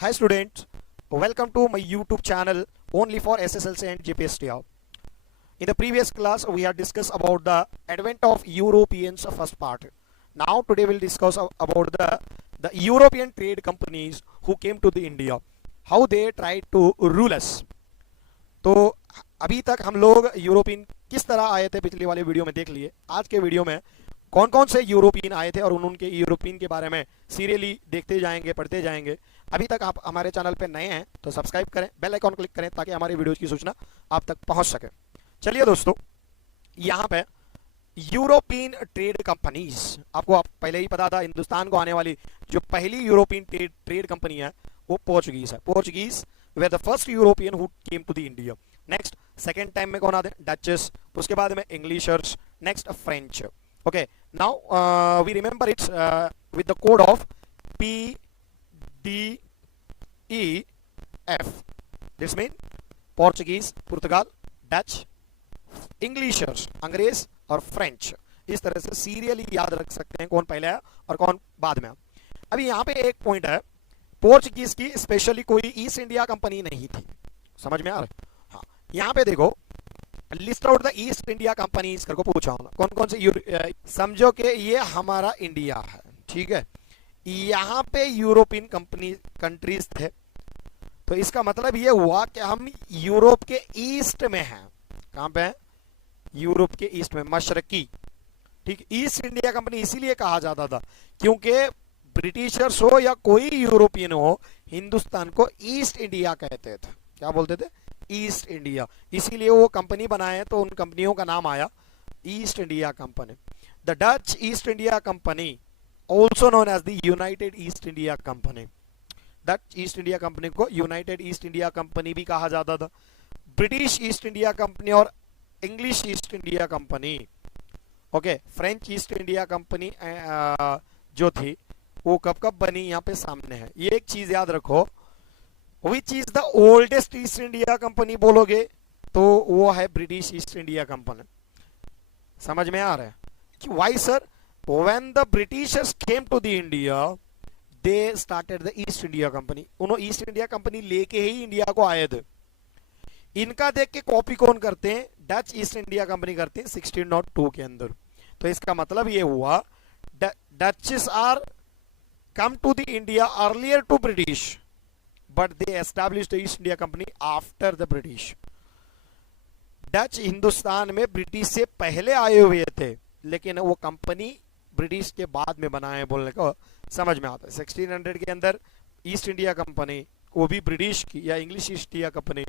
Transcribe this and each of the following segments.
Hi students, welcome to my YouTube channel only for SSLC and GPSTR. In the previous class, we have discussed about the advent of Europeans first part. Now today we'll discuss about the European trade companies who came to the India, how they tried to rule us. तो अभी तक हम लोग European किस तरह आए थे पिछली वाले वीडियो में देख लिए। आज के वीडियो में कौन कौन से यूरोपियन आए थे और उनके यूरोपियन के बारे में सीरियली देखते जाएंगे, पढ़ते जाएंगे। अभी तक आप हमारे चैनल पे नए हैं तो सब्सक्राइब करें, बेल आइकॉन क्लिक करें ताकि हमारे वीडियोज की सूचना आप तक पहुंच सके। चलिए दोस्तों, यहाँ पे यूरोपियन ट्रेड कंपनीज, आपको पहले ही पता था हिंदुस्तान को आने वाली जो पहली यूरोपियन ट्रेड कंपनी है वो पोर्चुगीज है। Portuguese were the first European who came to the India. Next second time में कौन आते हैं? डचेस, उसके बाद में Englishers, next French. Okay, now we remember it's with the code of PDEF. This mean Portuguese, Portugal, Dutch, Englishers अंग्रेज और French. इस तरह से सीरियली याद रख सकते हैं कौन पहले आया और कौन बाद में आया। अभी यहाँ पे एक पॉइंट है, पोर्चुगीज की स्पेशली कोई ईस्ट इंडिया कंपनी नहीं थी। समझ में आ रहा है? हाँ, यहाँ पे देखो, list out the East India companies करके पूछा हूं, कौन कौन से समझो कि ये हमारा इंडिया है, ठीक है। यहाँ पे यूरोपियन कंट्रीज थे, तो इसका मतलब ये हुआ कि हम यूरोप के ईस्ट में हैं। कहां पे हैं? यूरोप के ईस्ट में, मशरकी, ठीक। ईस्ट इंडिया कंपनी इसीलिए कहा जाता था क्योंकि ब्रिटिशर्स हो या कोई यूरोपियन हो, हिंदुस्तान को ईस्ट इंडिया कहते थे। क्या बोलते थे? East India. इसीलिए वो कंपनी बनाए तो उन कंपनियों का नाम आया East India company. The Dutch East India company, also known as the United East India company. Dutch East India company को यूनाइटेड ईस्ट इंडिया कंपनी भी कहा जाता था। ब्रिटिश ईस्ट इंडिया कंपनी और English East India company, okay, French East India company जो थी वो कब कब बनी यहाँ पे सामने है। ये एक चीज याद रखो, which is the oldest east India company बोलोगे तो वो है ब्रिटिश ईस्ट इंडिया कंपनी। समझ में आ रहा है? Why sir? When the Britishers came to the India they started the East India company. उन्होंने ईस्ट इंडिया कंपनी लेके ही इंडिया को आए थे। इनका देख के कॉपी कौन करते हैं? डच ईस्ट इंडिया कंपनी करते हैं 1602 के अंदर। तो इसका मतलब ये हुआ Dutches are come to the India earlier to British, but they established the East India Company after the British. Dutch Hindustan में ब्रिटिश से पहले आए हुए थे, लेकिन वो कंपनी ब्रिटिश के बाद में बनाए बोलने को समझ में आता है। 1600 के अंदर ईस्ट इंडिया कंपनी, वो भी ब्रिटिश की या इंग्लिश ईस्ट इंडिया कंपनी।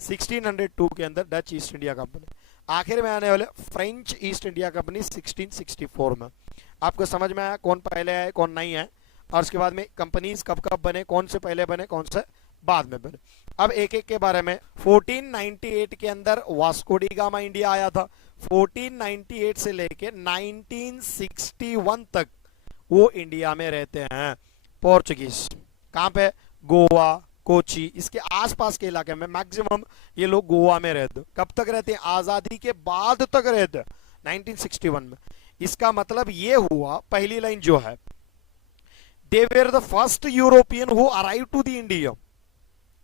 1602 के अंदर डच ईस्ट इंडिया कंपनी। आखिर में आने वाले फ्रेंच ईस्ट इंडिया कंपनी 1664 में। आपको समझ में आया कौन पहले आए कौन नहीं है, और उसके बाद में कंपनीज कब कब बने, कौन से पहले बने कौन से बाद में बने। अब एक एक के बारे में। 1498 के अंदर वास्को डी गामा इंडिया आया था। 1498 से लेके 1961 तक वो इंडिया में रहते हैं पोर्चुगीज। कहां पे? गोवा, कोची, इसके आसपास के इलाके में मैक्सिमम ये लोग गोवा में रहते। कब तक रहते हैं? आजादी के बाद तक रहते, 1961 में। इसका मतलब ये हुआ, पहली लाइन जो है, they were the first European who arrived to the India.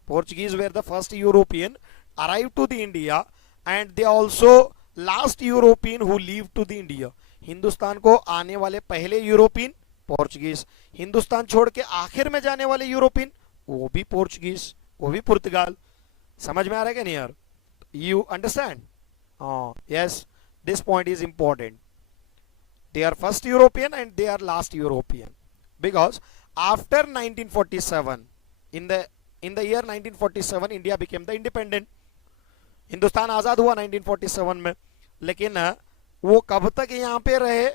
Portuguese were the first European arrived to the India and they also last European who lived to the India. Hindustan को आने वाले पहले यूरोपियन पोर्चुगीज, हिंदुस्तान छोड़ के आखिर में जाने वाले यूरोपियन वो भी पोर्चुगीज, वो भी पुर्तगाल। समझ में आ रहा है क्या नहीं यार? You understand? Yes, this point is important. They are first European and they are last European, because after 1947 in the year 1947 India became the independent. Hindustan आजाद हुआ 1947 में, लेकिन वो कब तक यहाँ पे रहे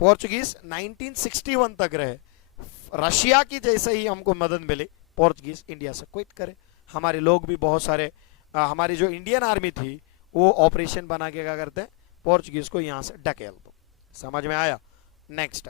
पोर्चुगीज? 1961 तक रहे। रशिया की जैसे ही हमको मदद मिली, पोर्चुगीज इंडिया से क्विट करे। हमारे लोग भी बहुत सारे, हमारी जो इंडियन आर्मी थी वो ऑपरेशन बना के क्या करते हैं? पोर्चुगीज को यहाँ से ढकेल दो। समझ में आया? Next,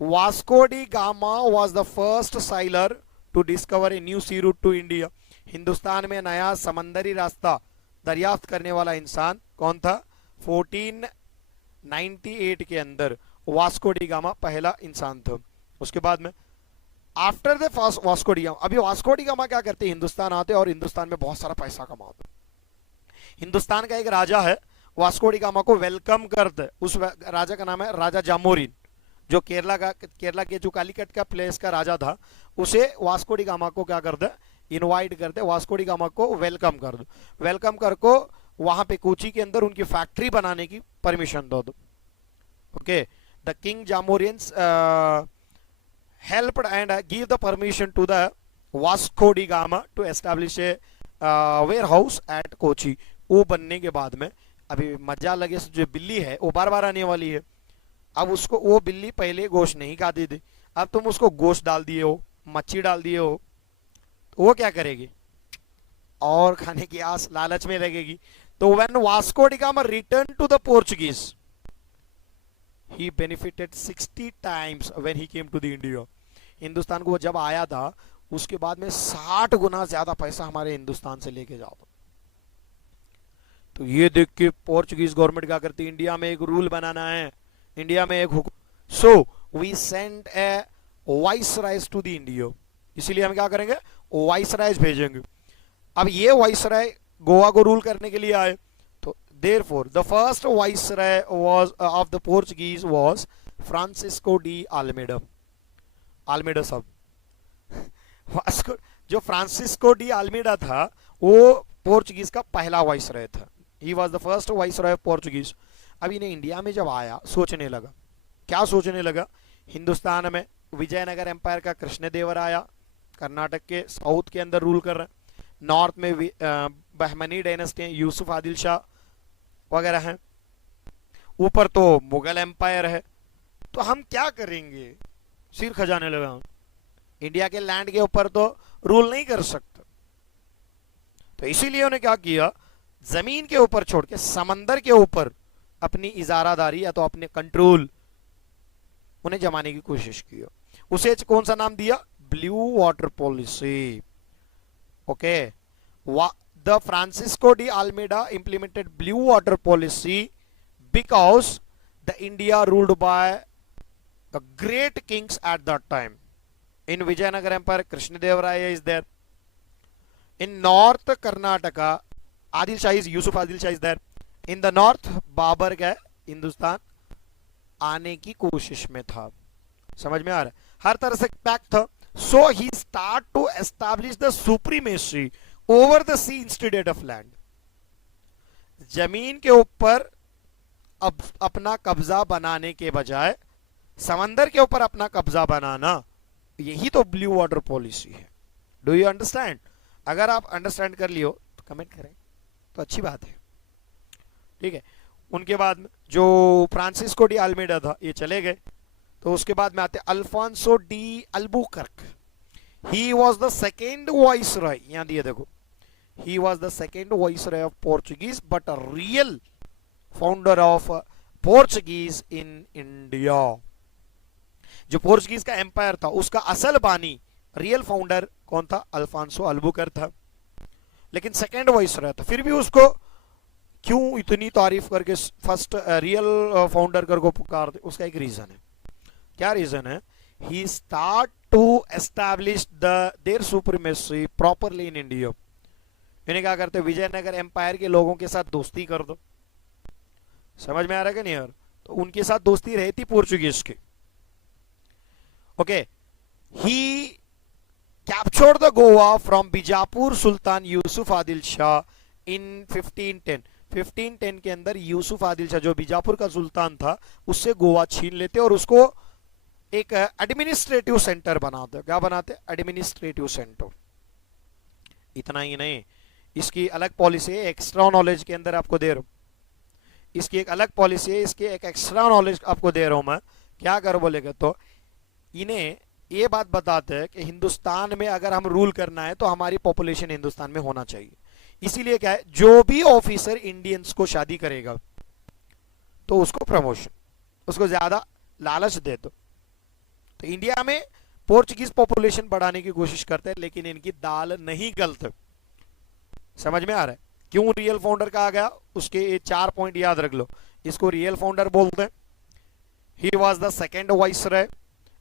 Vasco da Gama was the first sailor to discover a new sea route to India. Hindustan में नया समंदरी रास्ता दरियाफ्त करने वाला इंसान कौन था? 1498 के अंदर वास्को डी गामा पहला इंसान था। उसके बाद में after the Vasco D gamma, अभी वास्को डी गामा क्या करते, हिंदुस्तान आते और हिंदुस्तान में बहुत सारा पैसा कमाते। हिंदुस्तान का एक राजा है, वास्को डी गामा को वेलकम करते। उस राजा का नाम है राजा जामोरिन, जो केरला के जो कालीकट का प्लेस का राजा था, उसे वास्को डी गामा को क्या करते, इनवाइट करते, वास्को डी गामा को वेलकम कर दो। वेलकम कर को वहां पे कोची के अंदर उनकी फैक्ट्री बनाने की परमिशन दो। Okay, the king Zamorins helped and give the permission to the Vasco da Gama to establish a warehouse at Kochi। वो बनने के बाद में अभी मजा लगे, जो बिल्ली है वो बार बार आने वाली है। अब उसको, वो बिल्ली पहले गोश्त नहीं खाती थी, अब तुम उसको गोश्त डाल दिए हो, मच्छी डाल दिए हो, तो वो क्या करेगी, और खाने की आस लालच में लगेगी। तो when Vasco da Gama returned to the Portuguese, he benefited 60 times when he came to the India। Hindustan को वो जब आया था, उसके बाद में 60 गुना ज्यादा पैसा हमारे हिंदुस्तान से लेके जाओ। तो ये देख के पोर्चुगीज गवर्नमेंट क्या करती, इंडिया में एक रूल बनाना है, इंडिया में एक हुक्म, so we send a viceroy to the India. इसीलिए हम क्या करेंगे, वाइसराय भेजेंगे। अब ये वाइसराय गोवा को रूल करने के लिए आए, तो therefore the first viceroy was of the Portuguese was Francisco de Almeida। Almeida साहब जो फ्रांसिस्को डी आल्मेडा था, वो पोर्चुगीज का पहला वाइसराय था। He was the first viceroy of Portuguese. अब इन्हें इंडिया में जब आया, सोचने लगा, क्या सोचने लगा, हिंदुस्तान में विजयनगर एम्पायर का कृष्णदेवराया कर्नाटक के साउथ के अंदर रूल कर रहे हैं, नॉर्थ में बहमनी डायनेस्टी यूसुफ आदिल शाह वगैरह हैं, ऊपर तो मुगल एम्पायर है, तो हम क्या करेंगे, सिर खजाने लगा। इंडिया के लैंड के ऊपर तो रूल नहीं कर सकते, तो इसीलिए उन्हें क्या किया, जमीन के ऊपर छोड़ के समंदर के ऊपर अपनी इजारादारी या तो अपने कंट्रोल उन्हें जमाने की कोशिश की। उसे कौन सा नाम दिया, blue water policy. Okay, the Francisco de Almeida implemented blue water policy because the India ruled by the great kings at that time। in Vijayanagar Empire, Krishnadevaya is there। in north Karnataka, Adil Shah is Yusuf Adil Shah is there। in the north, Babur का हिंदुस्तान आने की कोशिश में था। समझ में आ रहा है, हर तरह से पैक था। so he start to establish the supremacy over the sea instead of land। जमीन के ऊपर अब अपना कब्जा बनाने के बजाय समंदर के ऊपर अपना कब्जा बनाना, यही तो ब्लू वाटर पॉलिसी है। Do you understand? अगर आप अंडरस्टैंड कर लियो तो कमेंट करें, तो अच्छी बात है। ठीक है, उनके बाद जो फ्रांसिस्को डी आल्मेडा था, ये चले गए, तो उसके बाद में आते Alfonso de Albuquerque. He was the second viceroy, यहां दिए देखो, he was the second viceroy of Portuguese but a real founder of Portuguese in India. जो पोर्चुगीज का एम्पायर था, उसका असल बानी, रियल फाउंडर कौन था, अल्फोंसो अल्बुकर्क था, लेकिन सेकेंड वाइसरॉय था। फिर भी उसको क्यों इतनी तारीफ करके फर्स्ट रियल फाउंडर कर को पुकारते, उसका एक रीजन है। क्या रीजन है, he start to establish their supremacy properly in India. इन्हें क्या करते, विजयनगर एम्पायर के लोगों के साथ दोस्ती कर दो। समझ में आ रहा है कि नहीं यार? तो उनके साथ दोस्ती रहती पोर्चुगीज की। Okay, he captured the Goa from Bijapur sultan Yusuf Adil Shah in 1510। 1510 के अंदर यूसुफ आदिल शाह जो बीजापुर का सुल्तान था, उससे गोवा छीन लेते और उसको एक एडमिनिस्ट्रेटिव सेंटर बनाते। क्या बनाते? Administrative centre. इतना ही नहीं, इसकी अलग पॉलिसी है, एक्स्ट्रा नॉलेज के अंदर आपको दे रहा हूं। इसकी एक अलग पॉलिसी है, इसकी एक एक्स्ट्रा नॉलेज आपको दे रहा हूं मैं। क्या करो बोलेगा, तो इन्हें ये बात बताते हैं कि हिंदुस्तान में अगर हम रूल करना है तो हमारी पॉपुलेशन हिंदुस्तान में होना चाहिए। इसीलिए क्या है, जो भी ऑफिसर इंडियंस को शादी करेगा तो उसको प्रमोशन, उसको ज्यादा लालच दे दो। तो इंडिया में पोर्चुगीज पॉपुलेशन बढ़ाने की कोशिश करते हैं, लेकिन इनकी दाल नहीं गलते। समझ में आ रहा है क्यों रियल फाउंडर कहा गया? उसके ये 4 पॉइंट याद रख लो। इसको रियल फाउंडर बोलते हैं। He was the second viceroy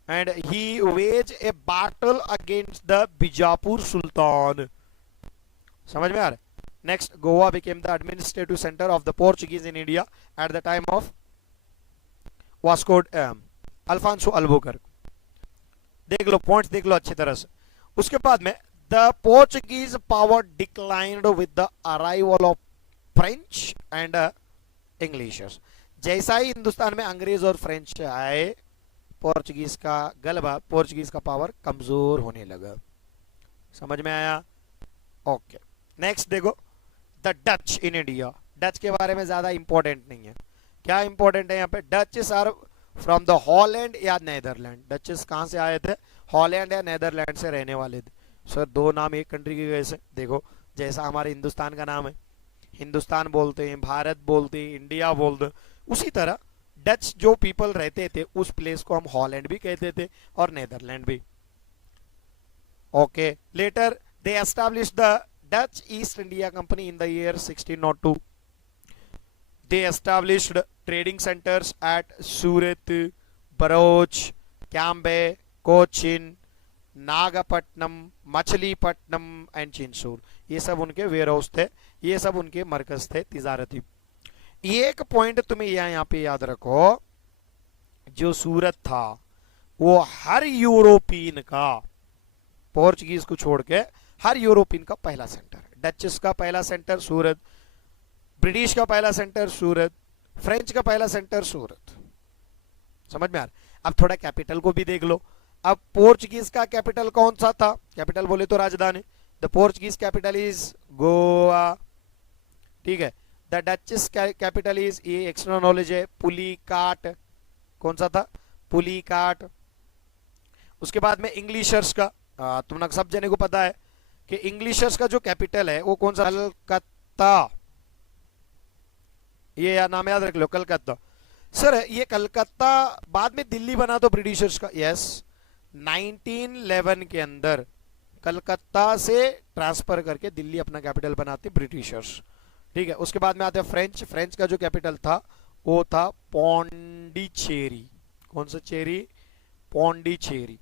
and he waged a battle against the Bijapur Sultan. समझ में आ रहा है? Next, Goa became the administrative center of the Portuguese in India at the time of Alfonso Albuquerque. देख लो points, देख लो अच्छी तरह से. उसके बाद में the Portuguese power declined with the arrival of French and Englishers. जैसा ही हिंदुस्तान में अंग्रेज और फ्रेंच आए, पोर्चुगीज का गलबा, पोर्चुगीज का पावर कमजोर होने लगा. समझ में आया? ओके. नेक्स्ट देखो, the Dutch in India. Dutch के बारे में ज्यादा इंपॉर्टेंट नहीं है. क्या इंपॉर्टेंट है यहाँ पे? Dutches are from the Holland या नेदरलैंड. डचेस कहां से आए थे? हॉलैंड या नेदरलैंड से रहने वाले थे. सर दो नाम एक कंट्री के कैसे? देखो, जैसा हमारे हिंदुस्तान का नाम है, हिंदुस्तान बोलते हैं, भारत बोलते हैं, इंडिया बोलते हैं, उसी तरह डच जो पीपल रहते थे उस प्लेस को हम हॉलैंड भी कहते थे और नेदरलैंड भी. Okay. Later they established the Dutch East India company in the year 1602. They established trading centers at Surat, Bharuch, Cambay, Cochin, Nagapatnam, Machilipatnam and Chinsur. ये सब उनके वेयर हाउस थे, ये सब उनके मरकज थे तिजारती. एक पॉइंट तुम्हें यहाँ पे याद रखो, जो सूरत था वो हर यूरोपियन का, पोर्चुगीज को छोड़ के हर यूरोपियन का पहला सेंटर. डचेस का पहला सेंटर सूरत, ब्रिटिश का पहला सेंटर सूरत, फ्रेंच का पहला सेंटर सूरत. समझ में आ रहा? अब थोड़ा कैपिटल को भी देख लो. अब पोर्चुगीज का कैपिटल कौन सा था? कैपिटल बोले तो राजधानी. The Portuguese capital is Goa. ठीक है. द डचेस कैपिटल इज, ये एक्सटर्नल नॉलेज है, पुलिकाट. कौन सा था? पुलिकाट. उसके बाद में इंग्लिशर्स का, तुम सब जने को पता है कि इंग्लिशर्स का जो कैपिटल है वो कौन सा? कलकत्ता. ये या नाम याद रख लो, कलकत्ता. सर ये कलकत्ता बाद में दिल्ली बना तो ब्रिटिशर्स का. यस, 1911 के अंदर कलकत्ता से ट्रांसफर करके दिल्ली अपना कैपिटल बनाते ब्रिटिशर्स. ठीक है. उसके बाद में आते हैं फ्रेंच. फ्रेंच का जो कैपिटल था वो था पौंडीचेरी. कौन सा चेरी? पौंडीचेरी.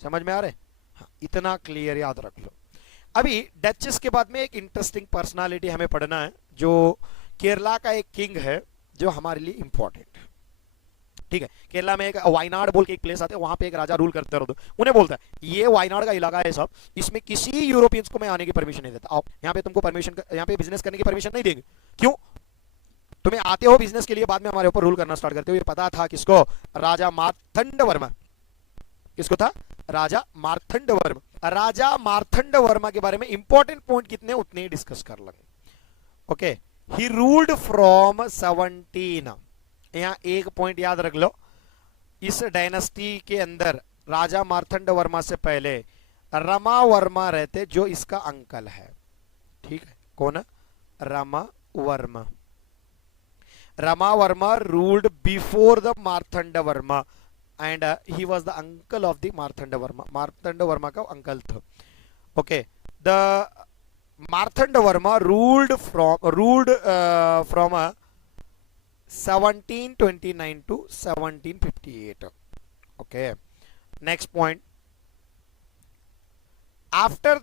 समझ में आ रहे? हाँ, इतना क्लियर याद रख लो. अभी डचेस के बाद में एक इंटरेस्टिंग पर्सनालिटी हमें पढ़ना है, जो केरला का एक किंग है, जो हमारे लिए इंपॉर्टेंट. ठीक है. केरला में एक वायनाड बोल के एक प्लेस आते हैं, वहां पे एक राजा रूल करते रहते. उन्हें बोलता है ये वायनाड का इलाका है सब, इसमें किसी यूरोपियंस को मैं आने की परमिशन नहीं देता. आओ यहाँ पे तुमको परमिशन, यहाँ पे बिजनेस करने की परमिशन नहीं देंगे. क्यों? तुम्हें आते हो बिजनेस के लिए, बाद में हमारे ऊपर रूल करना स्टार्ट करते हो. ये पता था किसको? राजा मार्तंड वर्मा. किसको था? राजा मार्तंड वर्मा. राजा मार्तंड वर्मा के बारे में इंपॉर्टेंट पॉइंट कितने उतने ही डिस्कस कर लेंगे. ओके. He ruled from 17. यहां एक पॉइंट याद रख लो, इस डायनेस्टी के अंदर राजा मार्तंड वर्मा से पहले रमा वर्मा रहते, जो इसका अंकल है. ठीक है. कौन है? Rama Verma. Rama Verma ruled before the Martand Verma and he was the uncle of the Martand Verma. Martand Verma का अंकल था. Okay. The Marthanda Varma ruled from 1729 to 1758. Okay. Next point. After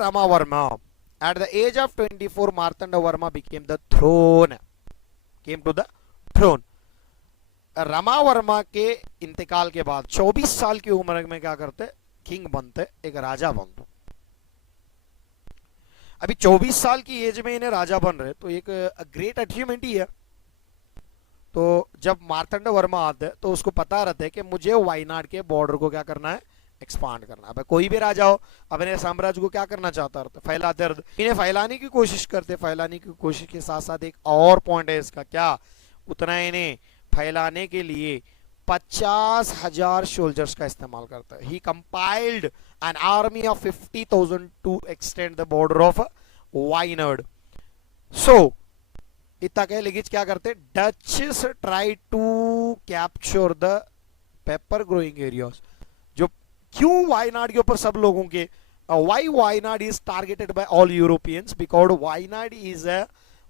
Rama Varma, at the age of 24, Marthanda Varma became the throne. Came to the throne. Rama Verma के इंतकाल के बाद 24 साल की उम्र में क्या करते? किंग बनते, एक राजा बनते. अभी 24 साल की एज में इन्हें राजा बन रहे, तो एक ग्रेट अचीवमेंट ही है. तो जब मार्तंड वर्मा आते तो उसको पता रहता है कि मुझे वायनाड के बॉर्डर को क्या करना है? एक्सपांड करना. अब कोई भी राजा हो अपने साम्राज्य को क्या करना चाहता रहता? फैलाते रहते. इन्हें फैलाने की कोशिश करते. फैलाने की कोशिश के साथ साथ एक और पॉइंट है इसका, क्या? उतना इन्हें फैलाने के लिए 50,000 सोल्जर्स का इस्तेमाल करता है. ही compiled an army of 50,000 to extend the border of Wayanad. So इतना कह लेकिन क्या करते? Dutches try to capture the pepper growing areas. जो क्यों वायनाड के ऊपर सब लोगों के, why Wayanad is targeted by all Europeans? Because Wayanad is a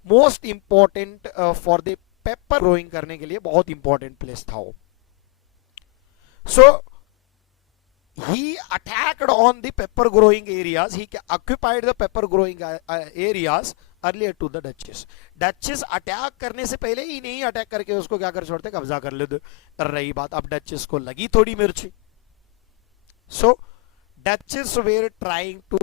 most important for the pepper growing करने के लिए बहुत इंपॉर्टेंट प्लेस था वो. So he attacked on the pepper growing areas. He occupied the pepper growing areas earlier to the Duchess. Duchess attack करने से पहले ही नहीं अटैक करके उसको क्या कर छोड़ते, कब्जा कर लेते. रही बात अब डचेस को लगी थोड़ी मिर्ची. So Duchess were trying to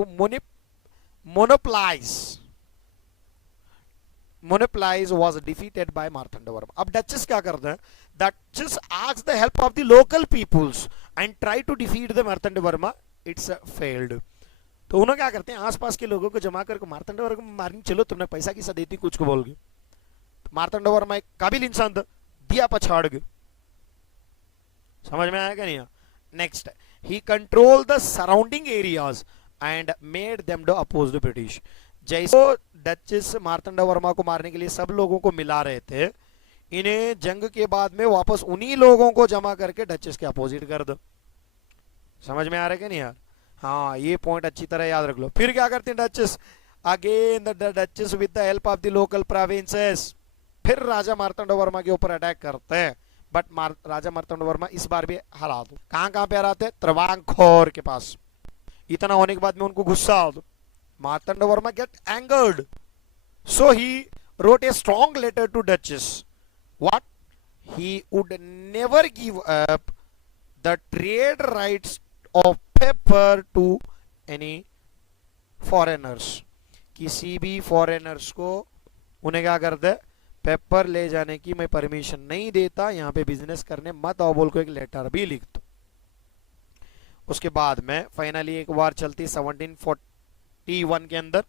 monopolize was defeated by Marthandavarma. अब डचेस क्या करते हैं, Duchess asked the help of the local peoples and tried to defeat the Marthandavarma. It's failed. तो उन्होंने क्या करते हैं, आसपास के लोगों को जमा करके मार्तंडवर्मा को मारने, चलो तुमने पैसा किसा देती कुछ को बोल गए. तो मार्तंडवर्मा एक काबिल इंसान था, दिया पछाड़ गए. समझ में आया क्या नहीं? Next, he control the surrounding areas and made them to oppose the British. जैसे डचेस मार्तंडवर्मा को मारने के लिए सब लोगों को मिला रहे थे, इन्हें जंग के बाद में वापस उन्हीं लोगों को जमा करके डचेस के अपोजिट कर दो. समझ में आ रहा है क्या नहीं यार? हाँ, ये पॉइंट अच्छी तरह याद रख लो. फिर क्या करते हैं duchess, again the duchess with the help of the local provinces फिर राजा मार्तंडवर्मा के ऊपर अटैक करते हैं. बट राजा मार्तंडवर्मा इस बार भी हरा दो. कहां पे हराते हैं? त्रवांकोर के पास. इतना होने के बाद में उनको गुस्सा आ दो. Marthandavarma get angered, so he wrote a strong letter to Duchess. What? He would never give up the trade rights of pepper to any foreigners. किसी भी foreigners को उन्हें क्या कर दे, पेपर ले जाने की मैं परमिशन नहीं देता, यहाँ पे बिजनेस करने मत आओ बोल को एक लेटर भी लिख दो. उसके बाद में फाइनली एक वार चलती 1741 के अंदर.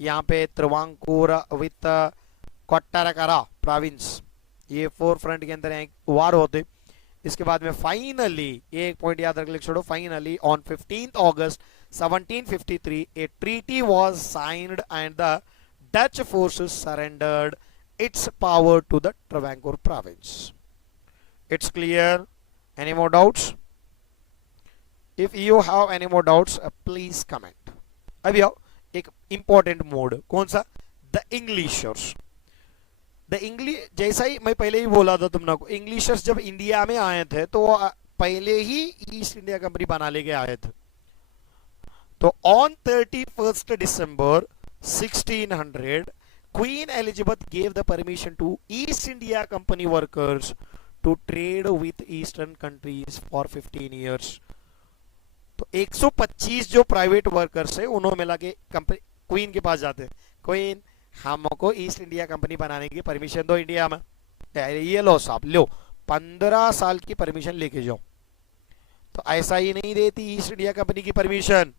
यहाँ पे त्रवांकूर विथ कोट्टारकरा प्रोविंस, ये फोर फ्रंट के अंदर एक वार होते. इसके बाद में फाइनली एक पॉइंट याद रख ले छोड़ो, finally on 15th August 1753 a treaty was signed and the Dutch forces surrendered its power to the Travancore province. It's clear? Any more doubts? If you have any more doubts, please comment. अभी आओ एक important mode, कौन सा? The Englishers. The English, जैसा ही मैं पहले ही बोला था तुम लोग को, इंग्लिशर्स जब इंडिया में आए थे तो पहले ही ईस्ट इंडिया कंपनी बना लेके आए थे. तो on 31st December 1600 queen Elizabeth gave the permission to East India company workers to trade with eastern countries for 15 years. तो 125 जो प्राइवेट वर्कर्स है उन्होंने मिला के कंपनी क्वीन के पास जाते हैं, क्वीन हमको ईस्ट इंडिया कंपनी बनाने की परमिशन दो इंडिया में. ये लो साहब, लो 15 साल की परमिशन लेके जाओ. तो ऐसा ही नहीं देती ईस्ट इंडिया कंपनी की परमिशन.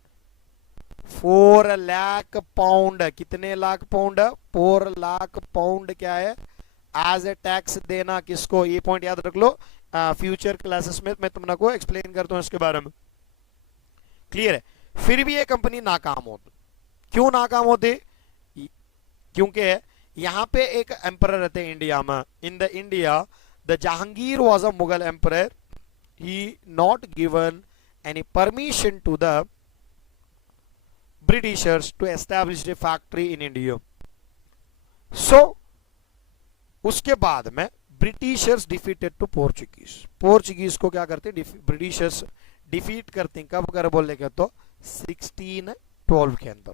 4 लाख पाउंड, कितने लाख पाउंड? 4 लाख पाउंड क्या है, एज ए टैक्स देना. किसको? ये पॉइंट याद रख लो, फ्यूचर क्लासेस में मैं तुम लोग को एक्सप्लेन करता हूं इसके बारे में. क्लियर है? फिर भी ये कंपनी नाकाम होती. क्यों नाकाम होती? क्योंकि यहां पे एक एम्परर रहते हैं इंडिया में. In the India the Jahangir was a Mughal emperor. He not given any permission to the Britishers to establish a factory in India. So उसके बाद में Britishers defeated to Portuguese. Portuguese को क्या करते हैं, ब्रिटिशर्स डिफीट करते हैं. कब कर बोले क्या? तो 1612 के अंदर.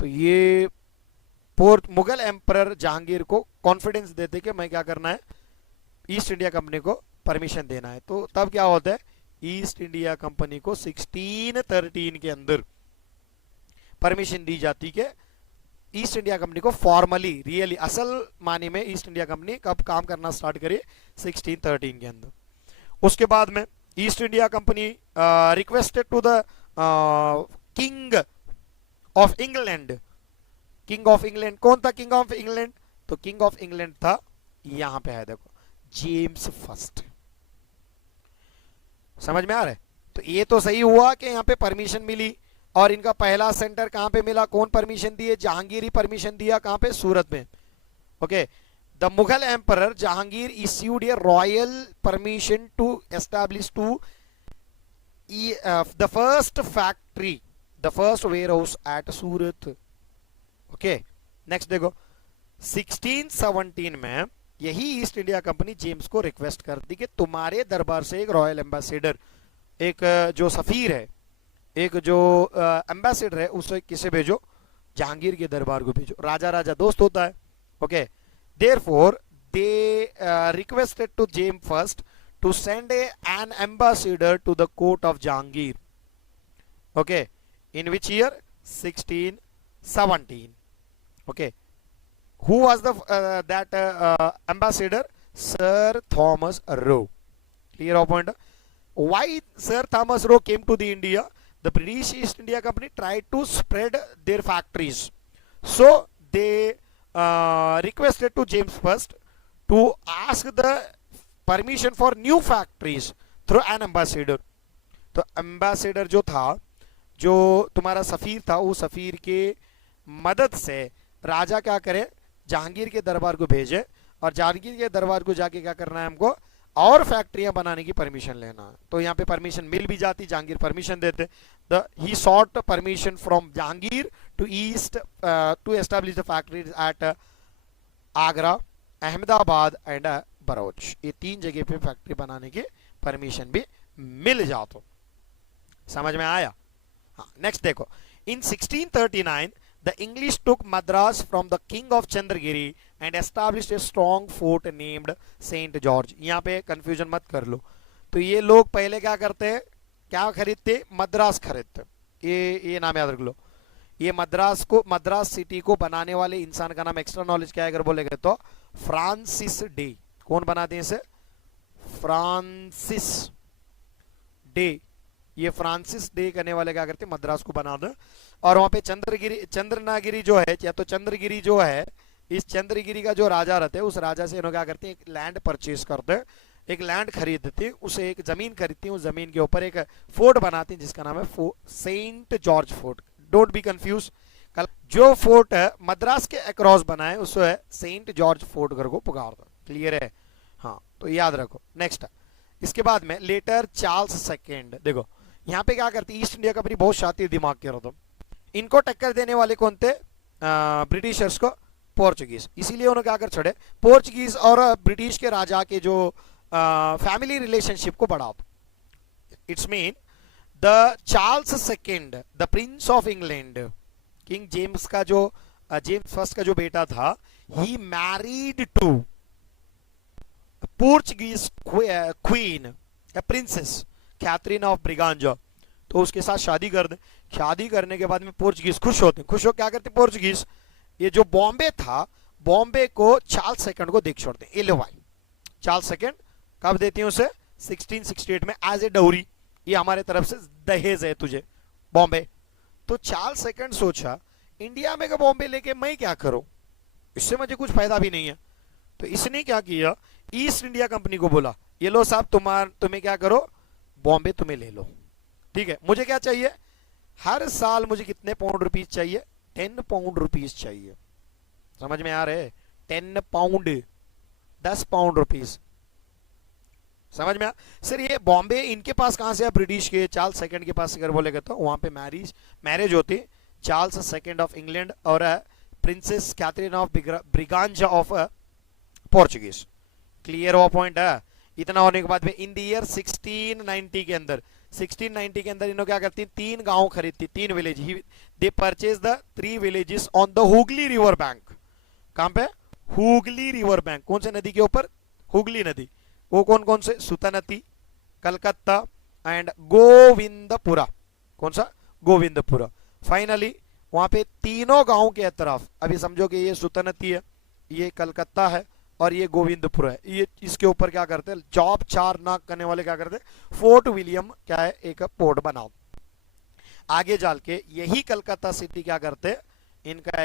तो ये मुगल एम्परर जहांगीर को कॉन्फिडेंस देते कि मैं क्या करना है, ईस्ट इंडिया कंपनी को परमिशन देना है. तो तब क्या होता है, ईस्ट इंडिया कंपनी को 1613 के अंदर परमिशन दी जाती कि ईस्ट इंडिया कंपनी को फॉर्मली, रियली, असल मानी में ईस्ट इंडिया कंपनी कब काम करना स्टार्ट करे, 1613 के अंदर. उसके बाद में East India company requested to the king of England. King of England कौन था? किंग ऑफ इंग्लैंड, तो किंग ऑफ इंग्लैंड था, यहां पे है देखो, जेम्स फर्स्ट. समझ में आ रहा है? तो ये तो सही हुआ कि यहां पे परमिशन मिली. और इनका पहला सेंटर कहां पे मिला? कौन परमिशन दिए? जहांगीर ही परमिशन दिया. कहां पे? सूरत में. Okay. The Mughal emperor Jahangir issued a royal permission to establish to the first factory, the first warehouse at Surat. Okay. Next देखो, 1617 में यही ईस्ट इंडिया कंपनी जेम्स को रिक्वेस्ट करती कि तुम्हारे दरबार से एक रॉयल एम्बेसडर, एक जो सफीर है, एक जो एम्बेसडर है, उसे किसे भेजो, जहांगीर के दरबार को भेजो। राजा राजा दोस्त होता है। Okay, therefore they requested to James first to send an ambassador to the court of Jahangir. Okay, in which year? 1617। Okay, who was that ambassador? Sir Thomas Roe. Clear our point? Why Sir Thomas Roe came to the India? The British East India Company tried to spread their factories, so they requested to James first to ask the permission for new factories through an ambassador. तो ambassador जो था, जो तुम्हारा सफीर था, वो सफीर के मदद से राजा क्या करे, जहांगीर के दरबार को भेजे, और जहांगीर के दरबार को जाके क्या करना है, हमको और फैक्ट्रियां बनाने की परमिशन लेना है। तो यहाँ पे परमिशन मिल भी जाती, जहांगीर परमिशन देते। He sought permission from Jahangir to east to establish the factories at Agra, Ahmedabad and Broach. ये 3 जगह पे फैक्ट्री बनाने की परमिशन भी मिल जाता। समझ में आया? हाँ, नेक्स्ट देखो। इन 1639 the English took Madras from the king of Chandragiri and established a strong fort named Saint George. यहाँ पे कंफ्यूजन मत कर लो। तो ये लोग पहले क्या करते हैं, क्या खरीदते? मद्रास खरीदते। ये नाम याद रख लो। ये मद्रास सिटी को बनाने वाले इंसान का नाम, एक्स्ट्रा नॉलेज क्या है अगर बोलेंगे तो, फ्रांसिस डे। कौन बनाते हैं इसे? Francis day. ये फ्रांसिस डे करने वाले क्या करते, मद्रास को बना दे। और वहां पे चंद्रनागिरी जो है, या तो चंद्रगिरी जो है, इस चंद्रगिरी का जो राजा रहते हैं, उस राजा से इन्होंने क्या करते हैं, एक लैंड परचेज करते हैं, एक लैंड खरीदते हैं, उसे एक जमीन खरीदती है, उस जमीन के ऊपर एक फोर्ट बनाते हैं जिसका नाम है saint George fort. Don't be confuse. जो फोर्ट है मद्रास के अक्रॉस बना है, उसको है सेंट जॉर्ज फोर्ट घर को पुकारता। क्लियर है? हाँ, तो याद रखो। नेक्स्ट, इसके बाद में लेटर चार्ल्स सेकेंड। देखो यहाँ पे क्या करती, ईस्ट इंडिया कंपनी बहुत शातिर दिमाग के रहता। इनको टक्कर देने वाले कौन थे? ब्रिटिशर्स को, पोर्चुगीज। इसीलिए उन्होंने क्या कर छोड़े, पोर्चुगीज और ब्रिटिश के राजा के जो फैमिली रिलेशनशिप को बढ़ाओ। It's mean the Charles second, the prince of England, King James का जो जेम्स फर्स्ट का जो बेटा था, he married to Portuguese queen, princess Catherine of Braganza. तो उसके साथ शादी कर दे। शादी करने के बाद में पोर्चुगीज खुश होते हैं। खुश हो क्या करते पोर्चुगीज, ये जो बॉम्बे था, बॉम्बे को चार्ल्स सेकंड को देख छोड़ते हैं। लो भाई, चार्ल्स सेकंड कब देते हैं उसे? 1668 में, एज ए डाउरी। ये हमारे तरफ से दहेज है तुझे, बॉम्बे। तो चार्ल्स सेकंड सोचा, इंडिया में का बॉम्बे लेके मैं क्या करूं, इससे मुझे कुछ फायदा भी नहीं है। तो इसने क्या किया, ईस्ट इंडिया कंपनी को बोला, ये लो साहब, तुम्हें क्या करो, बॉम्बे तुम्हें ले लो। ठीक है, मुझे क्या चाहिए, हर साल मुझे कितने पाउंड रुपीज चाहिए? 10 पाउंड रुपीज चाहिए। समझ में आ रहे? 10 पाउंड, 10 पाउंड रुपीज। समझ में आ? सर ये बॉम्बे इनके पास कहां से है? ब्रिटिश के चार्ल्स सेकंड के पास अगर बोलेगा तो वहां पे मैरिज होती, चार्ल्स सेकंड ऑफ इंग्लैंड और princess Catherine of Braganza of Portuguese. Clear हुआ पॉइंट है? इतना होने के बाद में इन द ईयर 1690 के अंदर, 1690 के अंदर इन्होंने क्या करती, 3 गांव खरीदती, 3 village. They purchase the 3 villages on the Hooghly river bank. कहां पे? Hooghly river bank. कौन से नदी के ऊपर? हुगली नदी। वो कौन कौन से? सुतनती, कलकत्ता एंड गोविंदपुरा। कौन सा? गोविंदपुरा। फाइनली वहां पे तीनों गांव के तरफ, अभी समझो कि ये सुतनती है, ये कलकत्ता है और ये गोविंदपुर है। ये इसके ऊपर क्या करते हैं, जॉब 4 नाक करने वाले क्या करते हैं, फोर्ट विलियम क्या है, एक पोर्ट बनाओ। आगे जाल के यही कलकत्ता सिटी क्या करते, इनका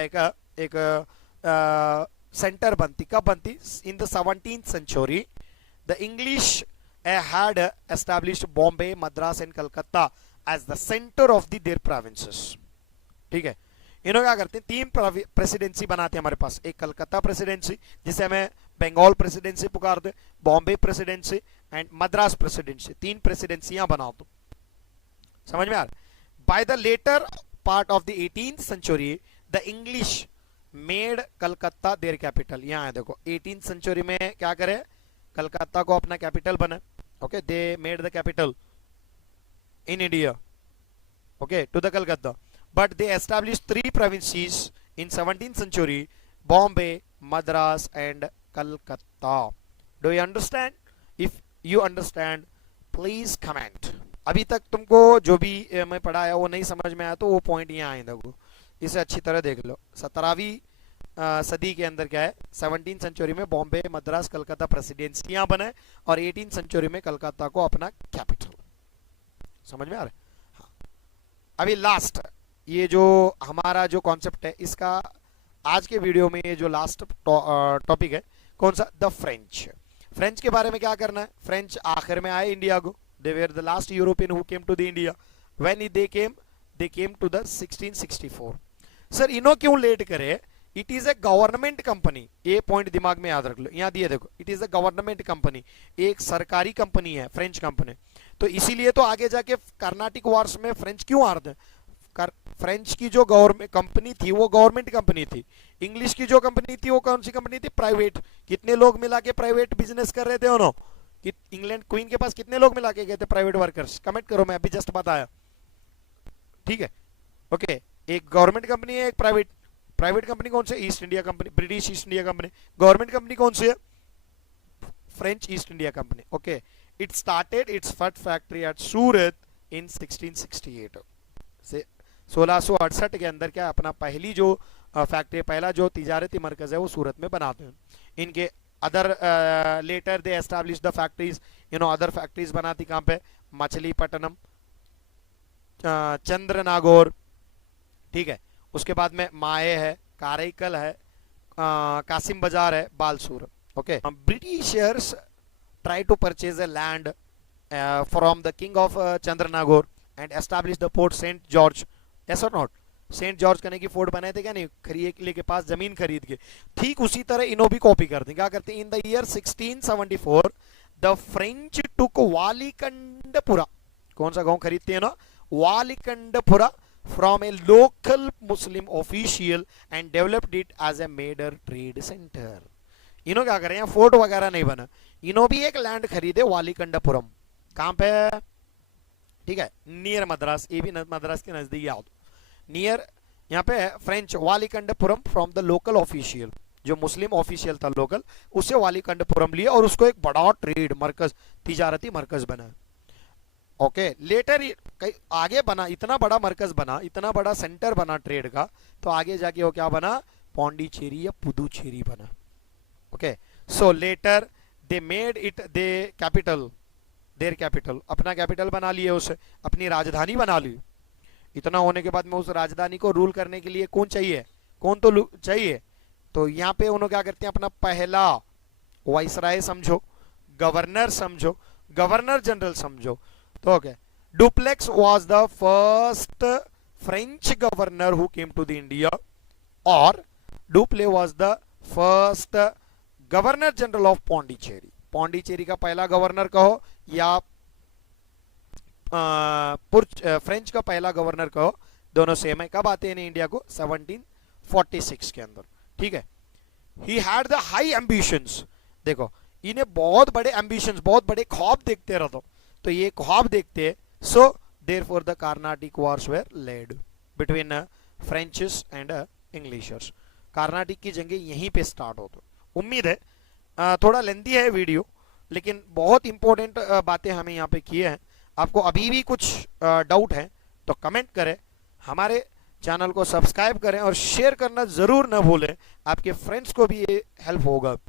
एक सेंटर बनती। कब बनती? In the 17th century the English had established Bombay, Madras and Calcutta as the center of their provinces। ठीक है, इन्होंने क्या करते हैं, 3 प्रेसिडेंसी बनाते हैं हमारे पास। एक कलकत्ता प्रेसिडेंसी, जिसे हमें बंगाल प्रेसिडेंसी पुकारते, Bombay presidency and Madras presidency. 3 प्रेसिडेंसियां बनाओ तो समझ में आ रहा है। By the later part of the 18th century the English made Calcutta their capital. यहाँ है देखो 18th सेंचुरी में क्या करे, कलकत्ता को अपना कैपिटल बना। Okay, they made the capital in India, okay, to the Calcutta, but they establish 3 provinces in 17th century, Bombay, Madras and Calcutta. Do you understand? If you understand, please comment. अभी तक तुमको जो भी मैं पढ़ाया वो नहीं समझ में आया तो वो पॉइंट यहाँ आए देखो, इसे अच्छी तरह देख लो। 17वीं सदी के अंदर क्या है, 17th सेंचुरी में बॉम्बे, मद्रास, कलकत्ता प्रेसिडेंसियां बने और 18th सेंचुरी में कलकत्ता को अपना कैपिटल। समझ में आ रहा है? हाँ। अभी लास्ट ये जो हमारा जो कॉन्सेप्ट है इसका आज के वीडियो में, ये जो लास्ट टॉपिक है कौन सा, द फ्रेंच। फ्रेंच के बारे में क्या करना है। फ्रेंच आखिर में आए इंडिया को, they were the last European who came to the India. When they came to the 1664। Sir इन्हों क्यों लेट करे, it is a government company, ये पॉइंट दिमाग में याद रख लो। यहाँ दिए देखो, it is a government company, एक सरकारी कंपनी है फ्रेंच कंपनी। तो इसीलिए तो आगे जाके कर्नाटिक वॉर्स में फ्रेंच क्यों हारते हैं। फ्रेंच की जो गवर्नमेंट कंपनी थी वो गवर्नमेंट कंपनी थी, इंग्लिश की जो कंपनी थी वो कौन सी कंपनी थी, प्राइवेट। कितने लोग मिला के प्राइवेट बिजनेस कर रहे थे उन्होंने, इंग्लैंड क्वीन के पास कितने लोग मिला के गए थे प्राइवेट वर्कर्स, कमेंट करो, मैं अभी जस्ट बताया, ठीक है। ओके, एक गवर्नमेंट कंपनी है, एक प्राइवेट। प्राइवेट कंपनी कौन सी, East India Company, British East India Company. Government company कौन सी है, French East India company. Okay, it started its first factory at Surat in 1668 से 1668 के अंदर क्या अपना पहली जो फैक्ट्री, पहला जो तिजारती मरकज है वो सूरत में बनाते हैं। इनके other later they establish the factories, other factories बनाती कहाँ पे, मछलीपट्टनम, चंद्रनागौर, ठीक है। उसके बाद में माए है, काराइकल है, कासिम बाजार है, Balasore. Okay, Britishers try to purchase a land from the king of Chandernagore and establish the port Saint George. Yes और नॉट, सेंट जॉर्ज करने की फोर्ट बनाए थे क्या नहीं, खरीदे के पास जमीन खरीद के। ठीक उसी तरह इन्हों भी कॉपी करते हैं, क्या करते हैं, in the year 1674 the French took Valikondapuram, कौन सा गांव खरीदते हैं ना, Valikondapuram, from a local Muslim official and developed it as a major trade centre. इन्हों क्या करें, यहाँ फोर्ट वगैरह नहीं बना, इन्हों भी एक लैंड खरीदे वालीकंडपुरम, कहां पे, ठीक है, नियर मद्रास, ये भी मद्रास के नजदीक याद, नियर यहाँ पे है French Valikondapuram from the local official, जो मुस्लिम ऑफिशियल था लोकल, उससे वालीकंडपुरम लिया और उसको एक बड़ा ट्रेड मरकज, तिजारती मरकज बना। ओके, लेटर आगे बना, इतना बड़ा मरकज बना, इतना बड़ा सेंटर बना ट्रेड का, तो आगे जाके वो क्या बना, पौंडीचेरी या पुदुचेरी बना। Okay, so later they made it they capital, their capital, अपना कैपिटल बना लिए, उसे अपनी राजधानी बना ली। इतना होने के बाद में उस राजधानी को रूल करने के लिए कौन चाहिए, कौन तो चाहिए, तो यहाँ पे उन्होंने क्या करते हैं, अपना पहला वाइसराय समझो, गवर्नर समझो, गवर्नर जनरल समझो। तो okay, Dupleix was the first French governor who came to the India, और Dupleix was the first governor general of Pondicherry. Pondicherry का पहला गवर्नर कहो या फ्रेंच का पहला गवर्नर कहो, दोनों सेम है। कब आते हैं इंडिया को, 1746 के अंदर, ठीक है। He had the high ambitions, देखो इन्हें बहुत बड़े एम्बिशंस, बहुत बड़े ख्वाब देखते रहते, तो ये ख्वाब देखते, so therefore the Carnatic wars were led between Frenches and Englishers. Carnatic की जंगें यहीं पे स्टार्ट होती। उम्मीद है थोड़ा लेंथी है वीडियो, लेकिन बहुत इंपॉर्टेंट बातें हमें यहाँ पे किए हैं। आपको अभी भी कुछ डाउट है तो कमेंट करें, हमारे चैनल को सब्सक्राइब करें और शेयर करना जरूर ना भूलें, आपके फ्रेंड्स को भी ये हेल्प होगा।